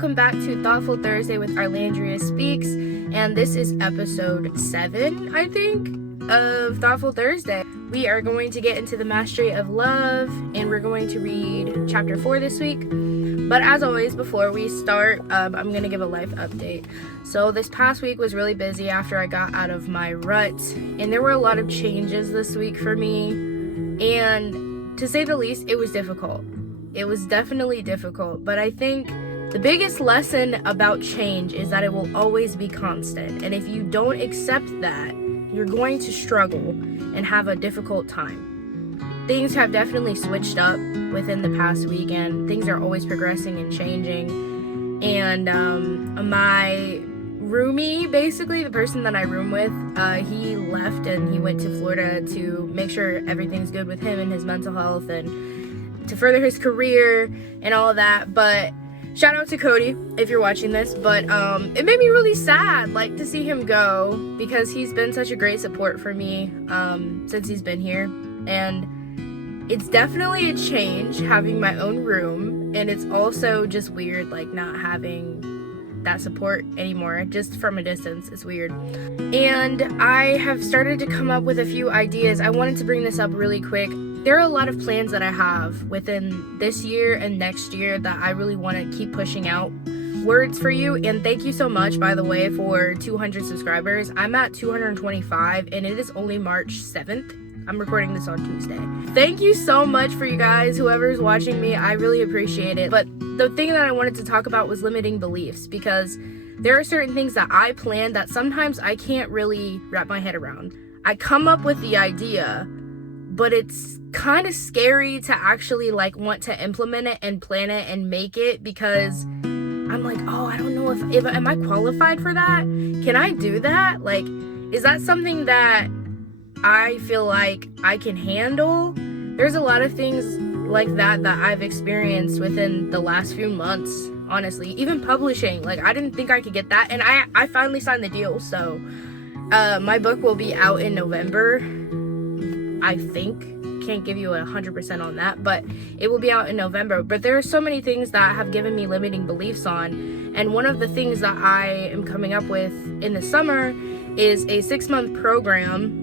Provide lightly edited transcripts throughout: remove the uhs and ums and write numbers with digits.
welcome back to Thoughtful Thursday with Arlandria Speaks, and this is episode 7, I think, of Thoughtful Thursday. We are going to get into the mastery of love, and we're going to read chapter 4 this week. But as always, before we start, I'm going to give a life update. So this past week was really busy after I got out of my rut, and there were a lot of changes this week for me, and to say the least, it was difficult. It was definitely difficult, but I think the biggest lesson about change is that it will always be constant, and if you don't accept that, you're going to struggle and have a difficult time. Things have definitely switched up within the past week, and things are always progressing and changing. And my roomie, basically the person that I room with, he left and he went to Florida to make sure everything's good with him and his mental health and to further his career and all of that. But shout out to Cody if you're watching this. But it made me really sad, like, to see him go, because he's been such a great support for me since he's been here. And it's definitely a change having my own room, and it's also just weird, like, not having that support anymore, just from a distance. It's weird. And I have started to come up with a few ideas. I wanted to bring this up really quick. There are a lot of plans that I have within this year and next year that I really want to keep pushing out words for you. And thank you so much, by the way, for 200 subscribers. I'm at 225, and it is only March 7th. I'm recording this on Tuesday. Thank you so much for you guys, whoever's watching me. I really appreciate it. But the thing that I wanted to talk about was limiting beliefs, because there are certain things that I plan that sometimes I can't really wrap my head around. I come up with the idea, but it's kind of scary to actually, like, want to implement it and plan it and make it, because I'm like, oh, I don't know if am I qualified for that? Can I do that? Like, is that something that I feel like I can handle? There's a lot of things like that I've experienced within the last few months, honestly. Even publishing, like, I didn't think I could get that, and I finally signed the deal. So my book will be out in November, I think. Can't give you 100% on that, but it will be out in November. But there are so many things that have given me limiting beliefs on, and one of the things that I am coming up with in the summer is a 6-month program.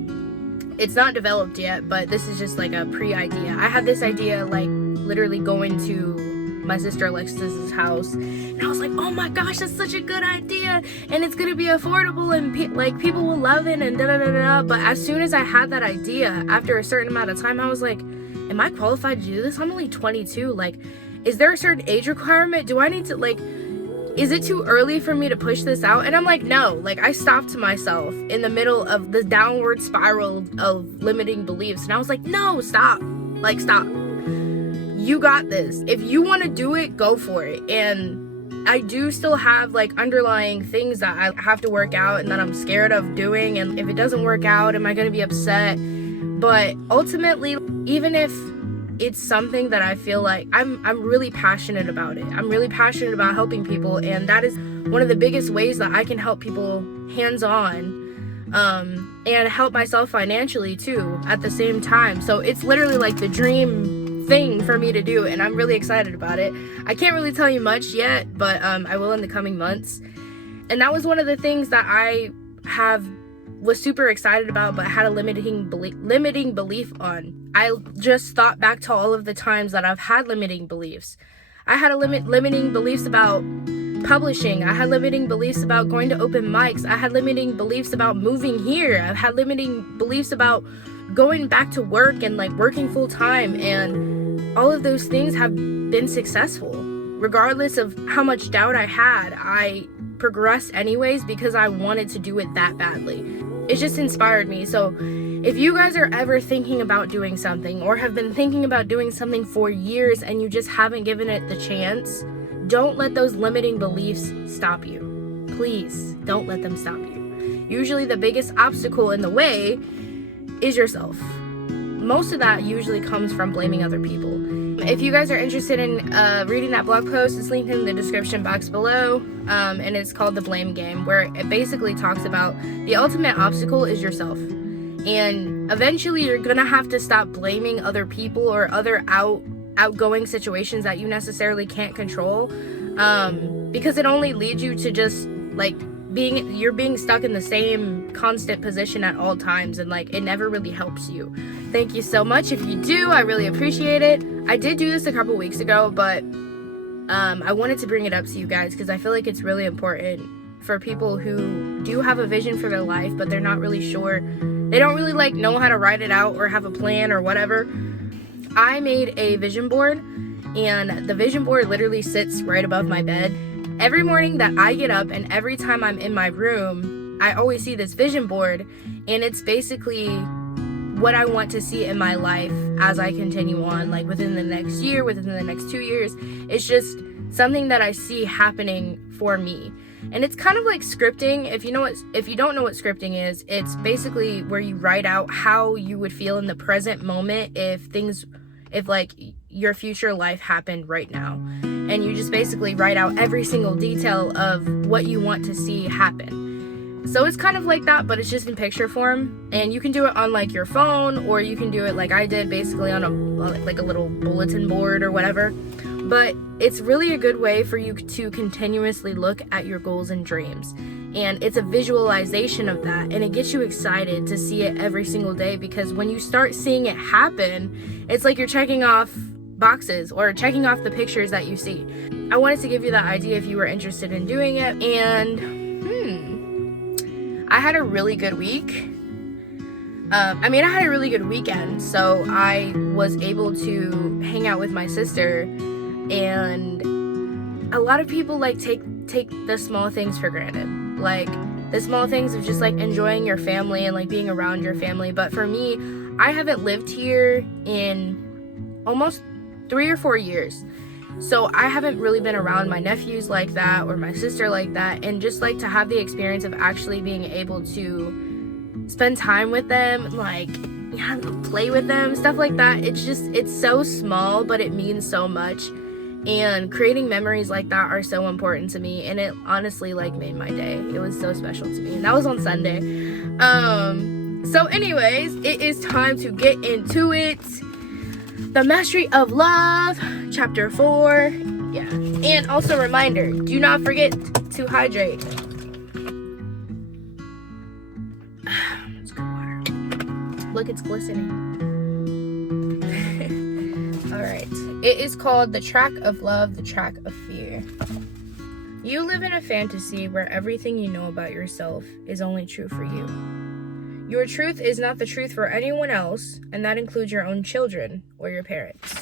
It's not developed yet, but this is just like a pre-idea. I had this idea, like, literally going to my sister Alexis's house, and I was like, oh my gosh, that's such a good idea, and it's gonna be affordable, and people will love it, and da-da-da-da. But as soon as I had that idea, after a certain amount of time, I was like, am I qualified to do this? I'm only 22. Like, is there a certain age requirement? Do I need to, like, is it too early for me to push this out? And I'm like, no. Like, I stopped myself in the middle of the downward spiral of limiting beliefs, and I was like, no, stop. Like, stop. You got this. If you want to do it, go for it. And I do still have, like, underlying things that I have to work out and that I'm scared of doing, and if it doesn't work out, am I going to be upset? But ultimately, even if it's something that I feel like I'm really passionate about it. I'm really passionate about helping people, and that is one of the biggest ways that I can help people hands-on, and help myself financially too at the same time. So it's literally like the dream thing for me to do, and I'm really excited about it. I can't really tell you much yet, but I will in the coming months. And that was one of the things that I was super excited about, but had a limiting belief on. I just thought back to all of the times that I've had limiting beliefs. I had limiting beliefs about publishing. I had limiting beliefs about going to open mics. I had limiting beliefs about moving here. I've had limiting beliefs about going back to work and, like, working full time, and all of those things have been successful. Regardless of how much doubt I had, I progressed anyways because I wanted to do it that badly. It just inspired me. So if you guys are ever thinking about doing something, or have been thinking about doing something for years and you just haven't given it the chance, don't let those limiting beliefs stop you. Please don't let them stop you. Usually the biggest obstacle in the way is yourself. Most of that usually comes from blaming other people. If you guys are interested in reading that blog post, it's linked in the description box below, and it's called The Blame Game, where it basically talks about the ultimate obstacle is yourself. And eventually you're gonna have to stop blaming other people or other outgoing situations that you necessarily can't control. because it only leads you to just like you're being stuck in the same constant position at all times, and like it never really helps you. Thank you so much if you do. I really appreciate it. I did do this a couple weeks ago, but I wanted to bring it up to you guys because I feel like it's really important for people who do have a vision for their life, but they're not really sure. They don't really like know how to write it out or have a plan or whatever. I made a vision board, and the vision board literally sits right above my bed. Every morning that I get up and every time I'm in my room, I always see this vision board, and it's basically what I want to see in my life as I continue on, like within the next year, within the next 2 years. It's just something that I see happening for me. And it's kind of like scripting. If you don't know what scripting is, it's basically where you write out how you would feel in the present moment if like your future life happened right now. And you just basically write out every single detail of what you want to see happen. So it's kind of like that, but it's just in picture form. And you can do it on like your phone, or you can do it like I did, basically on a little bulletin board or whatever. But it's really a good way for you to continuously look at your goals and dreams. And it's a visualization of that, and it gets you excited to see it every single day, because when you start seeing it happen, it's like you're checking off boxes or checking off the pictures that you see. I wanted to give you that idea if you were interested in doing it. And I had a really good week. I had a really good weekend, so I was able to hang out with my sister. And a lot of people like take the small things for granted, like the small things of just like enjoying your family and like being around your family. But for me, I haven't lived here in almost 3 or 4 years, so I haven't really been around my nephews like that or my sister like that. And just like to have the experience of actually being able to spend time with them, like play with them, stuff like that, it's so small, but it means so much. And creating memories like that are so important to me, and it honestly like made my day. It was so special to me, and that was on Sunday. So anyways, it is time to get into it. The Mastery of Love, chapter 4. Yeah. And also reminder, do not forget to hydrate. Let's go water. Look, it's glistening. Alright. It is called The Track of Love, The Track of Fear. You live in a fantasy where everything you know about yourself is only true for you. Your truth is not the truth for anyone else, and that includes your own children or your parents.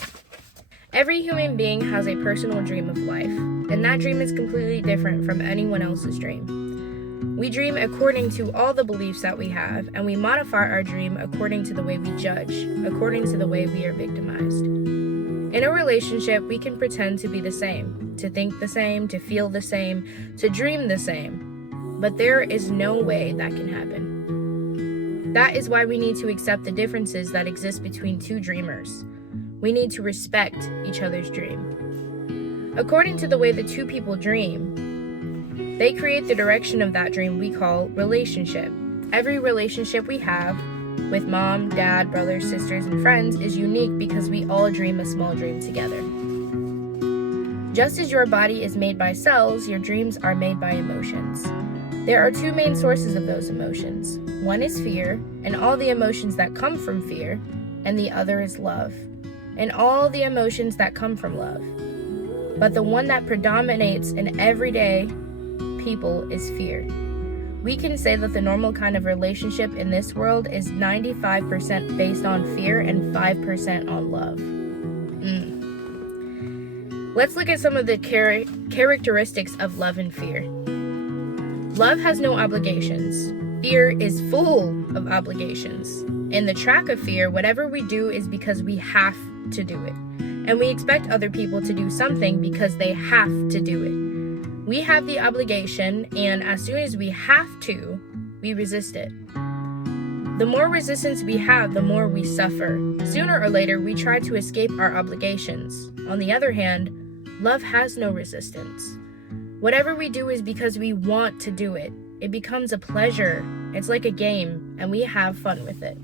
Every human being has a personal dream of life, and that dream is completely different from anyone else's dream. We dream according to all the beliefs that we have, and we modify our dream according to the way we judge, according to the way we are victimized. In a relationship, we can pretend to be the same, to think the same, to feel the same, to dream the same, but there is no way that can happen. That is why we need to accept the differences that exist between two dreamers. We need to respect each other's dream. According to the way the two people dream, they create the direction of that dream we call relationship. Every relationship we have with mom, dad, brothers, sisters, and friends is unique because we all dream a small dream together. Just as your body is made by cells, your dreams are made by emotions. There are two main sources of those emotions. One is fear, and all the emotions that come from fear, and the other is love, and all the emotions that come from love. But the one that predominates in everyday people is fear. We can say that the normal kind of relationship in this world is 95% based on fear and 5% on love. Let's look at some of the characteristics of love and fear. Love has no obligations. Fear is full of obligations. In the track of fear, whatever we do is because we have to do it. And we expect other people to do something because they have to do it. We have the obligation, and as soon as we have to, we resist it. The more resistance we have, the more we suffer. Sooner or later, we try to escape our obligations. On the other hand, love has no resistance. Whatever we do is because we want to do it. It becomes a pleasure. It's like a game, and we have fun with it.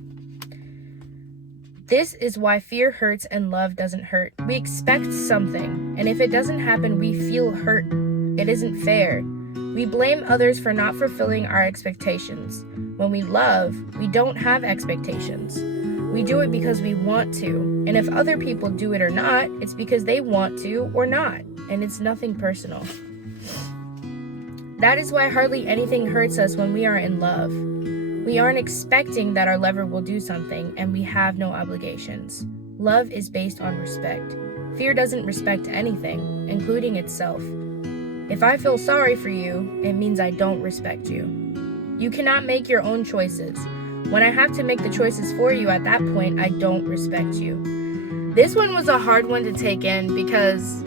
This is why fear hurts and love doesn't hurt. We expect something, and if it doesn't happen, we feel hurt. It isn't fair. We blame others for not fulfilling our expectations. When we love, we don't have expectations. We do it because we want to. And if other people do it or not, it's because they want to or not. And it's nothing personal. That is why hardly anything hurts us when we are in love. We aren't expecting that our lover will do something, and we have no obligations. Love is based on respect. Fear doesn't respect anything, including itself. If I feel sorry for you, it means I don't respect you. You cannot make your own choices. When I have to make the choices for you, at that point, I don't respect you. This one was a hard one to take in because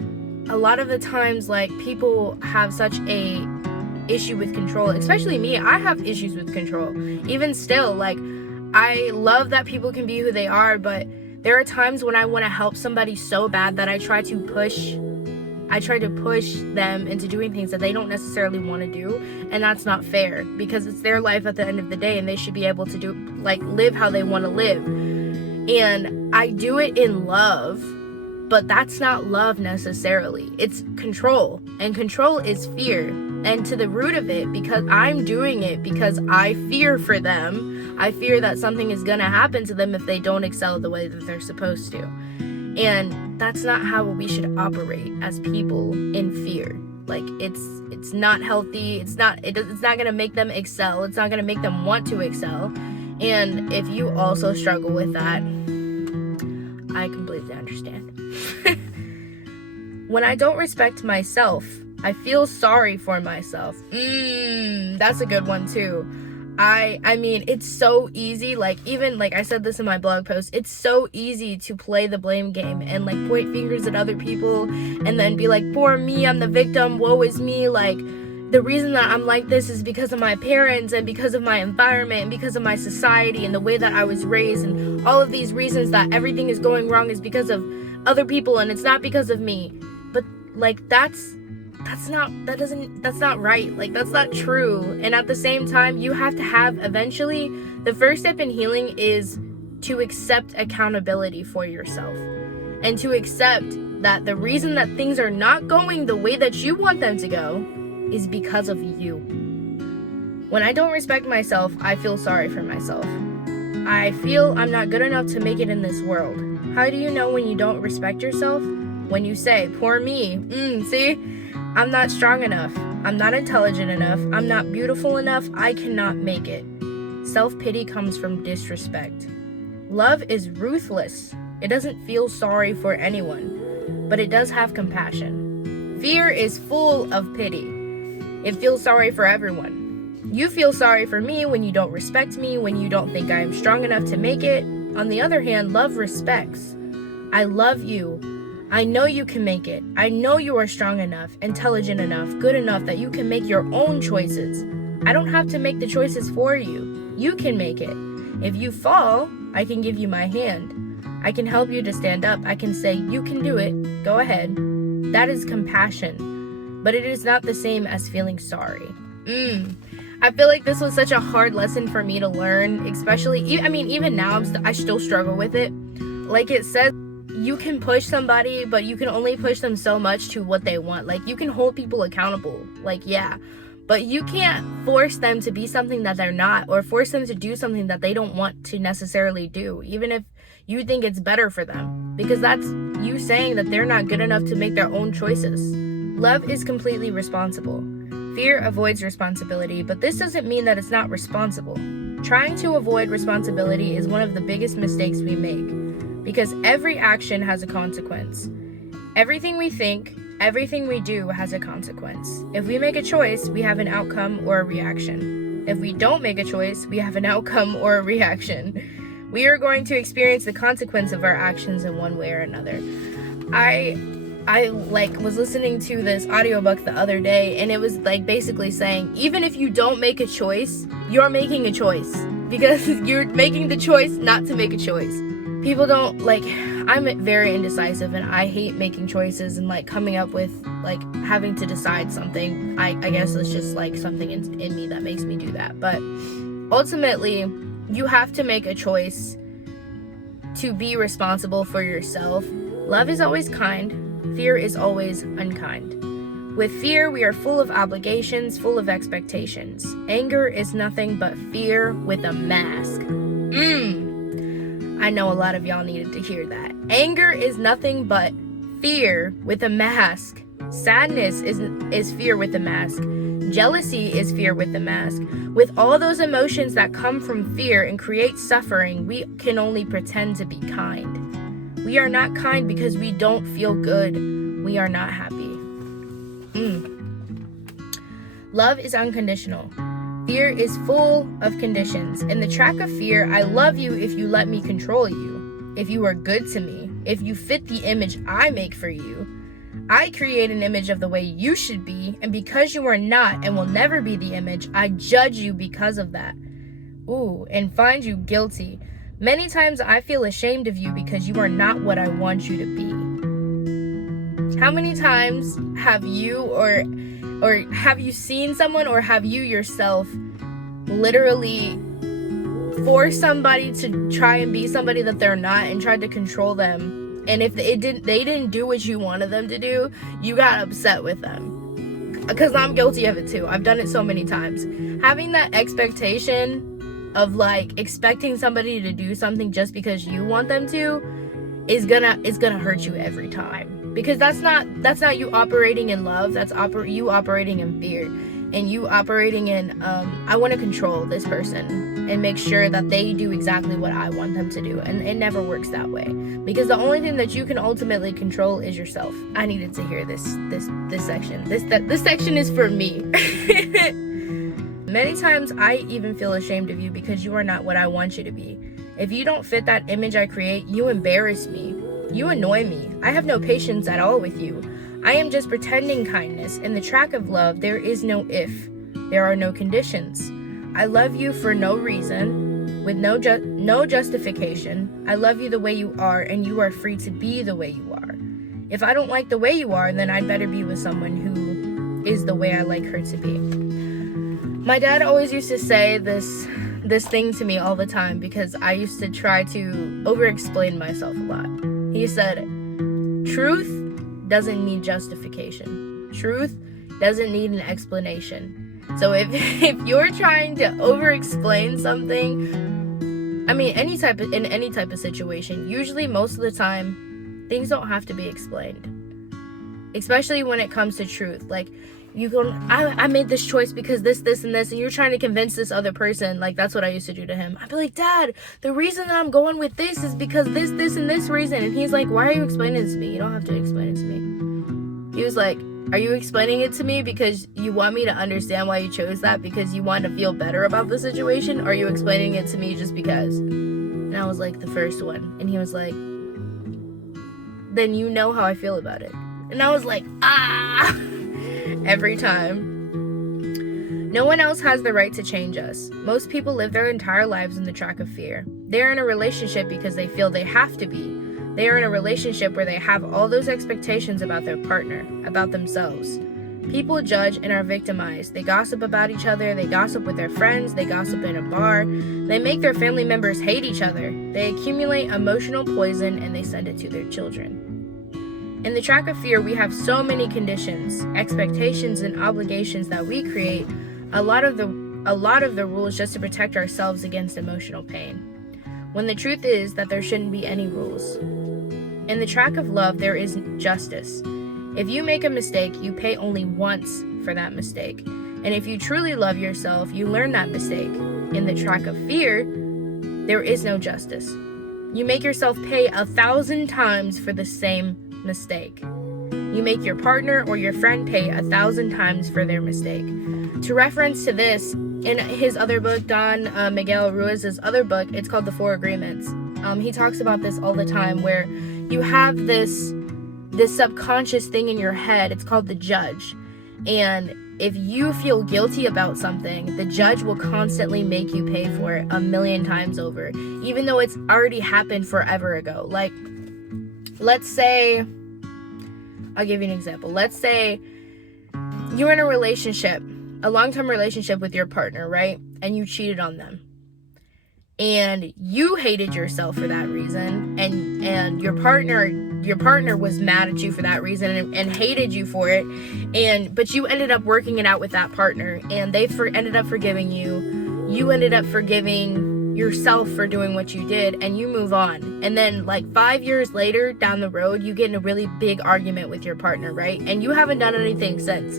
a lot of the times, like, people have such a issue with control, especially me. I have issues with control. Even still, like, I love that people can be who they are, but there are times when I want to help somebody so bad that I try to push them into doing things that they don't necessarily want to do, and that's not fair because it's their life at the end of the day and they should be able to live how they want to live. And I do it in love, but that's not love necessarily. It's control, and control is fear. And to the root of it, because I'm doing it because I fear for them. I fear that something is going to happen to them if they don't excel the way that they're supposed to. And that's not how we should operate as people in fear. Like, it's not healthy. It's not going to make them excel. It's not going to make them want to excel. And if you also struggle with that, I completely understand. When I don't respect myself, I feel sorry for myself. That's a good one too. I mean, it's so easy, like, even, like I said this in my blog post, it's so easy to play the blame game and, like, point fingers at other people and then be like, poor me, I'm the victim, woe is me, like, the reason that I'm like this is because of my parents and because of my environment and because of my society and the way that I was raised, and all of these reasons that everything is going wrong is because of other people and it's not because of me. But, like, that's not right. Like, that's not true. And at the same time, you have to have, eventually, the first step in healing is to accept accountability for yourself and to accept that the reason that things are not going the way that you want them to go is because of you. When I don't respect myself, I feel sorry for myself. I feel I'm not good enough to make it in this world. How do you know when you don't respect yourself? When you say, poor me, see? I'm not strong enough. I'm not intelligent enough. I'm not beautiful enough. I cannot make it. Self-pity comes from disrespect. Love is ruthless. It doesn't feel sorry for anyone, but it does have compassion. Fear is full of pity. It feels sorry for everyone. You feel sorry for me when you don't respect me, when you don't think I am strong enough to make it. On the other hand, love respects. I love you. I know you can make it. I know you are strong enough, intelligent enough, good enough that you can make your own choices. I don't have to make the choices for you. You can make it. If you fall, I can give you my hand. I can help you to stand up. I can say, you can do it. Go ahead. That is compassion. But it is not the same as feeling sorry. I feel like this was such a hard lesson for me to learn, especially, even now, I still struggle with it. Like it says, you can push somebody, but you can only push them so much to what they want. Like, you can hold people accountable, like, yeah, but you can't force them to be something that they're not, or force them to do something that they don't want to necessarily do, even if you think it's better for them, because that's you saying that they're not good enough to make their own choices. Love is completely responsible. Fear avoids responsibility, but this doesn't mean that it's not responsible. Trying to avoid responsibility is one of the biggest mistakes we make. Because every action has a consequence. Everything we think, everything we do has a consequence. If we make a choice, we have an outcome or a reaction. If we don't make a choice, we have an outcome or a reaction. We are going to experience the consequence of our actions in one way or another. I was listening to this audiobook the other day, and it was like basically saying, even if you don't make a choice, you're making a choice. Because you're making the choice not to make a choice. People don't, I'm very indecisive, and I hate making choices and, coming up with, having to decide something. I guess it's just, something in me that makes me do that. But ultimately, you have to make a choice to be responsible for yourself. Love is always kind. Fear is always unkind. With fear, we are full of obligations, full of expectations. Anger is nothing but fear with a mask. I know a lot of y'all needed to hear that. Anger is nothing but fear with a mask. Sadness is fear with a mask. Jealousy is fear with a mask. With all those emotions that come from fear and create suffering, we can only pretend to be kind. We are not kind because we don't feel good. We are not happy. Love is unconditional. Fear is full of conditions. In the track of fear, I love you if you let me control you, if you are good to me, if you fit the image I make for you. I create an image of the way you should be, and because you are not and will never be the image, I judge you because of that. And find you guilty. Many times I feel ashamed of you because you are not what I want you to be. How many times have you or have you seen someone, or have you yourself literally forced somebody to try and be somebody that they're not and tried to control them? And if they didn't do what you wanted them to do, you got upset with them. Because I'm guilty of it too. I've done it so many times. Having that expectation of like expecting somebody to do something just because you want them to is gonna hurt you every time. Because that's not you operating in love. That's you operating in fear, and you operating in I want to control this person and make sure that they do exactly what I want them to do, and it never works that way. Because the only thing that you can ultimately control is yourself. I needed to hear this section. This section is for me. Many times I even feel ashamed of you because you are not what I want you to be. If you don't fit that image I create, you embarrass me. You annoy me. I have no patience at all with you. I am just pretending kindness. In the track of love, there is no if. There are no conditions. I love you for no reason, with no justification. I love you the way you are, and you are free to be the way you are. If I don't like the way you are, then I'd better be with someone who is the way I like her to be. My dad always used to say this thing to me all the time because I used to try to over-explain myself a lot. He said, truth doesn't need justification. Truth doesn't need an explanation. So if you're trying to over-explain something, in any type of situation, usually most of the time, things don't have to be explained. Especially when it comes to truth. Like, I made this choice because this, and this, and you're trying to convince this other person. Like, that's what I used to do to him. I'd be like, Dad, the reason that I'm going with this is because this, and this reason. And he's like, why are you explaining it to me? You don't have to explain it to me. He was like, are you explaining it to me because you want me to understand why you chose that, because you want to feel better about the situation? Or are you explaining it to me just because? And I was like, the first one. And he was like, then you know how I feel about it. And I was like, every time. No one else has the right to change us. Most people live their entire lives in the track of fear. They are in a relationship because they feel they have to be. They are in a relationship where they have all those expectations about their partner, about themselves. People judge and are victimized. They gossip about each other. They gossip with their friends. They gossip in a bar. They make their family members hate each other. They accumulate emotional poison and they send it to their children. In the track of fear, we have so many conditions, expectations, and obligations that we create, a lot of the rules just to protect ourselves against emotional pain, when the truth is that there shouldn't be any rules. In the track of love, there is justice. If you make a mistake, you pay only once for that mistake. And if you truly love yourself, you learn that mistake. In the track of fear, there is no justice. You make yourself pay 1,000 times for the same mistake. You make your partner or your friend pay 1,000 times for their mistake. To reference to this, in his other book, Don Miguel Ruiz's other book, it's called The Four Agreements. He talks about this all the time, where you have this subconscious thing in your head. It's called the judge. And if you feel guilty about something, the judge will constantly make you pay for it 1,000,000 times over, even though it's already happened forever ago. Like, let's say, I'll give you an example. Let's say you're in a relationship, a long-term relationship with your partner, right? And you cheated on them. And you hated yourself for that reason. And your partner your partner was mad at you for that reason and hated you for it, but you ended up working it out with that partner, and they ended up forgiving you. You ended up forgiving yourself for doing what you did, and you move on. And then like 5 years later down the road, you get in a really big argument with your partner, right? And you haven't done anything since,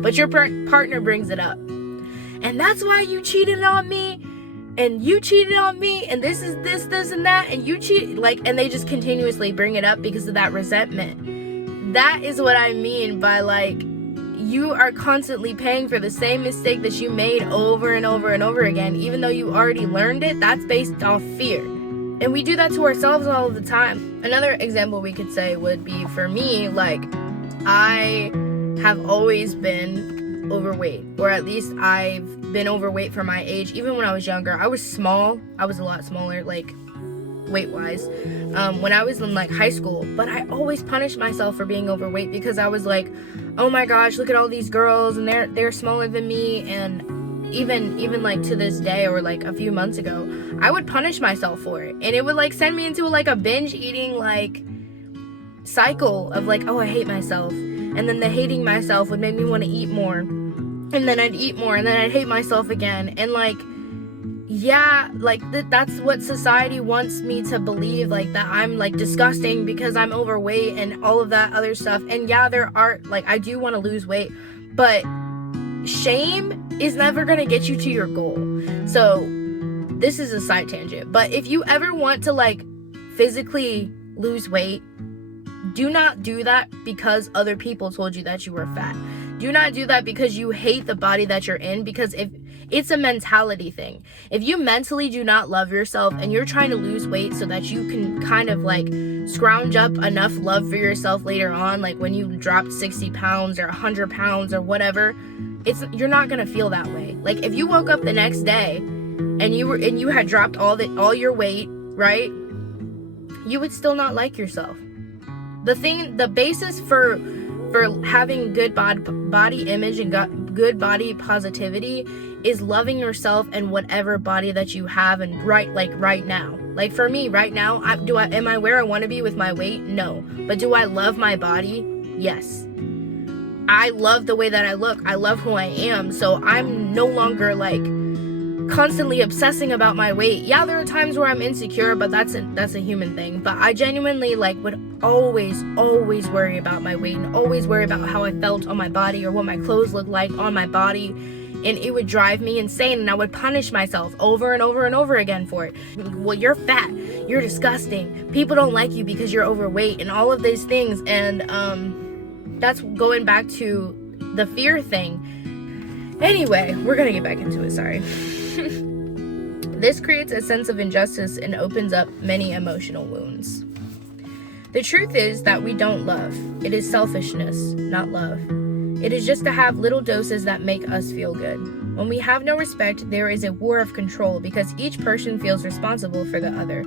but your partner brings it up, and that's why you cheated on me, and you cheated on me, and this is this and that, and you cheat, like, and they just continuously bring it up because of that resentment. That is what I mean by, like, you are constantly paying for the same mistake that you made over and over and over again, even though you already learned it. That's based off fear, and we do that to ourselves all the time. Another example we could say would be, for me, like, I have always been overweight, or at least I've been overweight for my age. Even when I was younger, I was small. I was a lot smaller, like, weight wise, when I was in like high school. But I always punished myself for being overweight because I was like, oh my gosh, look at all these girls, and they're smaller than me. And even like to this day, or like a few months ago, I would punish myself for it, and it would like send me into like a binge eating like cycle of like, oh, I hate myself. And then the hating myself would make me want to eat more. And then I'd eat more, and then I'd hate myself again. And like, yeah, like that's what society wants me to believe, like that I'm like disgusting because I'm overweight and all of that other stuff. And yeah, there are, like, I do want to lose weight, but shame is never going to get you to your goal. So this is a side tangent, but if you ever want to like physically lose weight, do not do that because other people told you that you were fat. Do not do that because you hate the body that you're in, because if it's a mentality thing. If you mentally do not love yourself and you're trying to lose weight so that you can kind of like scrounge up enough love for yourself later on, like when you dropped 60 pounds or 100 pounds or whatever, you're not going to feel that way. Like if you woke up the next day and you had dropped all your weight, right? You would still not like yourself. The basis for having good body image and good body positivity is loving yourself and whatever body that you have, and right now. Like for me right now, am I where I want to be with my weight? No. But do I love my body? Yes. I love the way that I look. I love who I am. So I'm no longer like constantly obsessing about my weight. Yeah, there are times where I'm insecure, but that's a human thing. But I genuinely like would always worry about my weight and always worry about how I felt on my body or what my clothes looked like on my body, and it would drive me insane, and I would punish myself over and over and over again for it. Well, you're fat, you're disgusting, people don't like you because you're overweight, and all of these things. And that's going back to the fear thing. Anyway, we're gonna get back into it, sorry. This creates a sense of injustice and opens up many emotional wounds. The truth is that we don't love. It is selfishness, not love. It is just to have little doses that make us feel good. When we have no respect, there is a war of control because each person feels responsible for the other.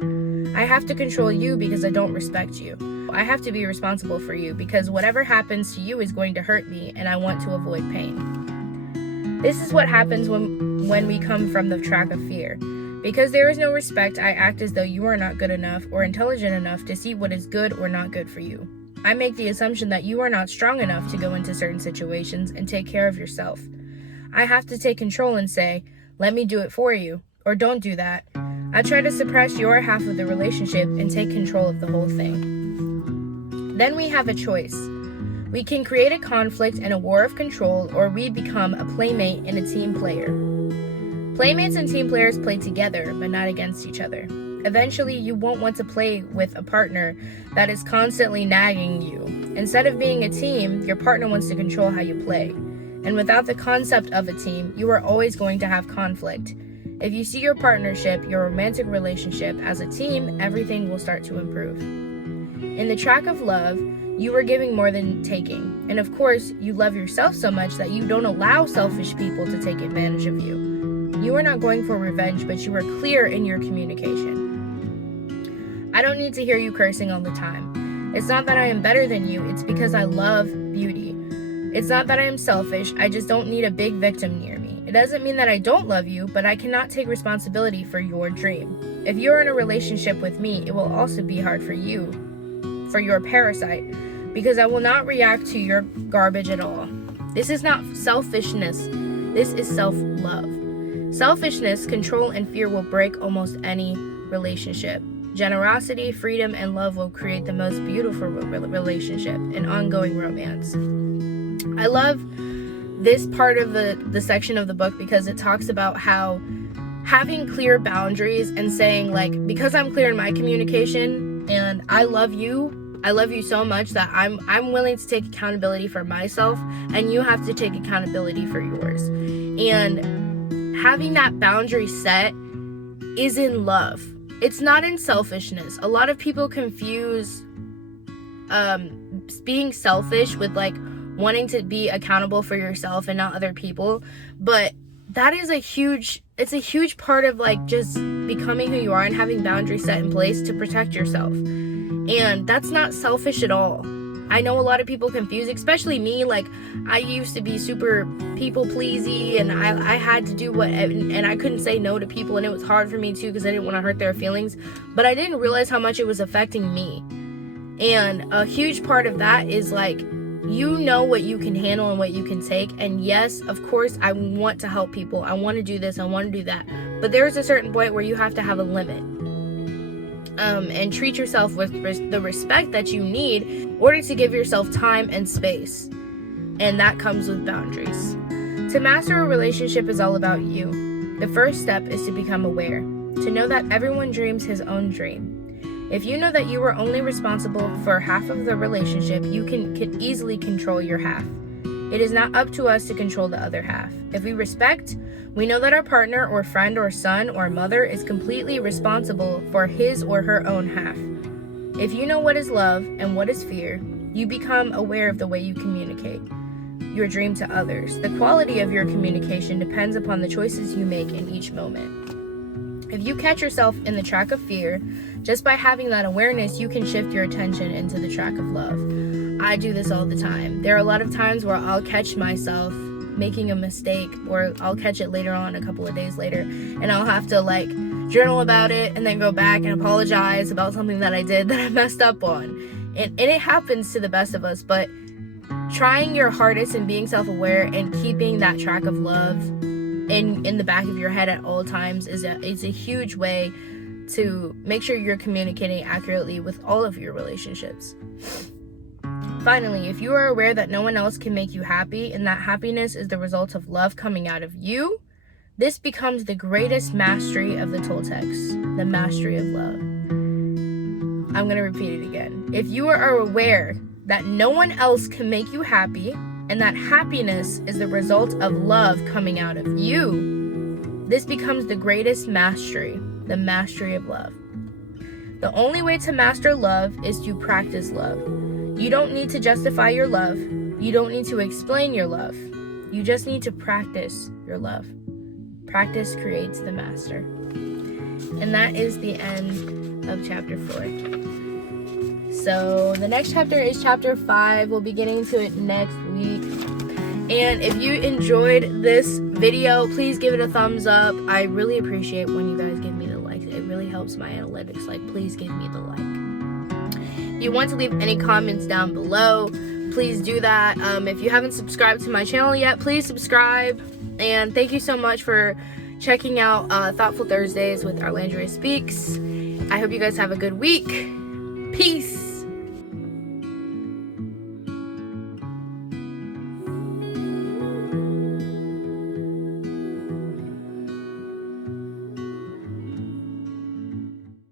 I have to control you because I don't respect you. I have to be responsible for you because whatever happens to you is going to hurt me, and I want to avoid pain. This is what happens when we come from the track of fear. Because there is no respect, I act as though you are not good enough or intelligent enough to see what is good or not good for you. I make the assumption that you are not strong enough to go into certain situations and take care of yourself. I have to take control and say, let me do it for you, or don't do that. I try to suppress your half of the relationship and take control of the whole thing. Then we have a choice. We can create a conflict and a war of control, or we become a playmate and a team player. Playmates and team players play together, but not against each other. Eventually, you won't want to play with a partner that is constantly nagging you. Instead of being a team, your partner wants to control how you play. And without the concept of a team, you are always going to have conflict. If you see your partnership, your romantic relationship, as a team, everything will start to improve. In the track of love, you are giving more than taking. And of course, you love yourself so much that you don't allow selfish people to take advantage of you. You are not going for revenge, but you are clear in your communication. I don't need to hear you cursing all the time. It's not that I am better than you, it's because I love beauty. It's not that I am selfish, I just don't need a big victim near me. It doesn't mean that I don't love you, but I cannot take responsibility for your dream. If you're in a relationship with me, it will also be hard for you for your parasite, because I will not react to your garbage at all. This is not selfishness. This is self-love. Selfishness, control, and fear will break almost any relationship. Generosity, freedom, and love will create the most beautiful relationship, an ongoing romance. I love this part of the section of the book because it talks about how having clear boundaries and saying, like, because I'm clear in my communication and I love you so much that I'm willing to take accountability for myself, and you have to take accountability for yours. And having that boundary set is in love. It's not in selfishness. A lot of people confuse being selfish with like wanting to be accountable for yourself and not other people, but that is a huge part of like just becoming who you are and having boundaries set in place to protect yourself. And that's not selfish at all. I know a lot of people confuse, especially me. Like, I used to be super people pleasy, and I had to do and I couldn't say no to people, and it was hard for me too because I didn't want to hurt their feelings, but I didn't realize how much it was affecting me. And a huge part of that is like, you know what you can handle and what you can take. And yes, of course, I want to help people. I want to do this. I want to do that. But there's a certain point where you have to have a limit. And treat yourself with the respect that you need in order to give yourself time and space. And that comes with boundaries. To master a relationship is all about you. The first step is to become aware, to know that everyone dreams his own dream. If you know that you are only responsible for half of the relationship, you can easily control your half. It is not up to us to control the other half. If we respect, we know that our partner or friend or son or mother is completely responsible for his or her own half. If you know what is love and what is fear, you become aware of the way you communicate your dream to others. The quality of your communication depends upon the choices you make in each moment. If you catch yourself in the track of fear, just by having that awareness, you can shift your attention into the track of love. I do this all the time. There are a lot of times where I'll catch myself making a mistake, or I'll catch it later on, a couple of days later, and I'll have to like journal about it and then go back and apologize about something that I did that I messed up on. And it happens to the best of us, but trying your hardest and being self-aware and keeping that track of love in the back of your head at all times is a huge way to make sure you're communicating accurately with all of your relationships. Finally, if you are aware that no one else can make you happy and that happiness is the result of love coming out of you, this becomes the greatest mastery of the Toltecs, the mastery of love. I'm going to repeat it again. If you are aware that no one else can make you happy and that happiness is the result of love coming out of you, this becomes the greatest mastery, the mastery of love. The only way to master love is to practice love. You don't need to justify your love. You don't need to explain your love. You just need to practice your love. Practice creates the master. And that is the end of chapter 4. So the next chapter is chapter 5. We'll be getting to it next week. And if you enjoyed this video, please give it a thumbs up. I really appreciate when you guys give me the likes. It really helps my analytics. Like, please give me the like. If you want to leave any comments down below, please do that. If you haven't subscribed to my channel yet, please subscribe. And thank you so much for checking out Thoughtful Thursdays with Arlandria Speaks. I hope you guys have a good week.